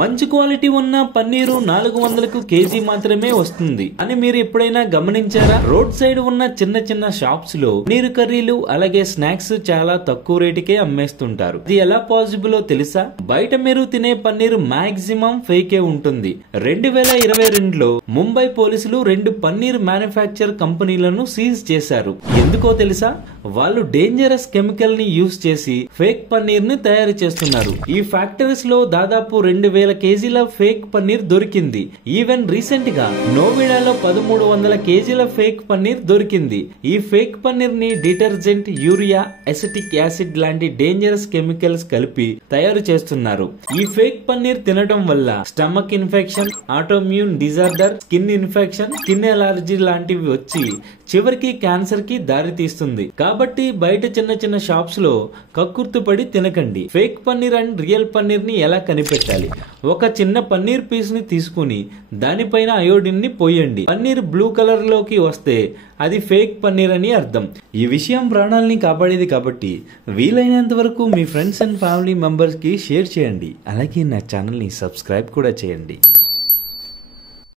మంచి క్వాలిటీ ఉన్న పన్నీరు 400కు కేజీ మాత్రమే వస్తుంది అని మీరు ఎప్పుడైనా గమనించారా? రోడ్ సైడ్ ఉన్న చిన్న చిన్న షాప్స్ లో పన్నీరు కర్రీలు అలాగే స్నాక్స్ చాలా తక్కువ రేటుకే అమ్మేస్తుంటారు. ఇది ఎలా పాసిబుల్ తెలుసా? బయట మీరు తినే పన్నీరు మాక్సిమం ఫేకే ఉంటుంది. 2022లో ముంబై పోలీసులు 2 పన్నీర్ మ్యానుఫ్యాక్చర్ కంపెనీలను సీజ్ చేశారు. ఎందుకో తెలుసా? వాళ్ళు డేంజరస్ కెమికల్ ని యూజ్ చేసి ఫేక్ పన్నీర్ ని తయారు చేస్తున్నారు. ఈ ఫ్యాక్టరీస్ లో దాదాపు 2000 కేజీల ఫేక్ పన్నీర్ దొరికింది. ఈవెన్ రీసెంట్ గా నోవిడాలో 1300 కేజీల ఫేక్ పన్నీర్ దొరికింది. ఈ ఫేక్ పన్నీర్ ని డిటర్జెంట్, యూరియా, ఎసిటిక్ యాసిడ్ లాంటి డేంజరస్ కెమికల్స్ కలిపి తయారు చేస్తున్నారు. ఈ ఫేక్ పన్నీర్ తినడం వల్ల stomach infection, autoimmune disorder, skin infection, skin allergy లాంటివి వచ్చి చివరికి క్యాన్సర్ కి దారి తీస్తుంది. కాబట్టి బయట చిన్న చిన్న షాప్స్ లో కక్కుర్తుపడి తినకండి. Fake paneer and real paneer ని ఎలా కనిపెట్టాలి? ఒక చిన్న పన్నీర్ పీస్ ని తీసుకుని దానిపైన అయోడిన్ ని పోయండి. పన్నీర్ బ్లూ కలర్ లోకి వస్తే అది ఫేక్ పన్నీర్ అని అర్థం. ఈ విషయం ప్రాణాలని కాపాడేది కాబట్టి వీలైనంత వరకు మీ ఫ్రెండ్స్ అండ్ ఫ్యామిలీ మెంబర్స్ కి షేర్ చేయండి. అలాగే నా ఛానల్ ని సబ్స్క్రైబ్ కూడా చేయండి.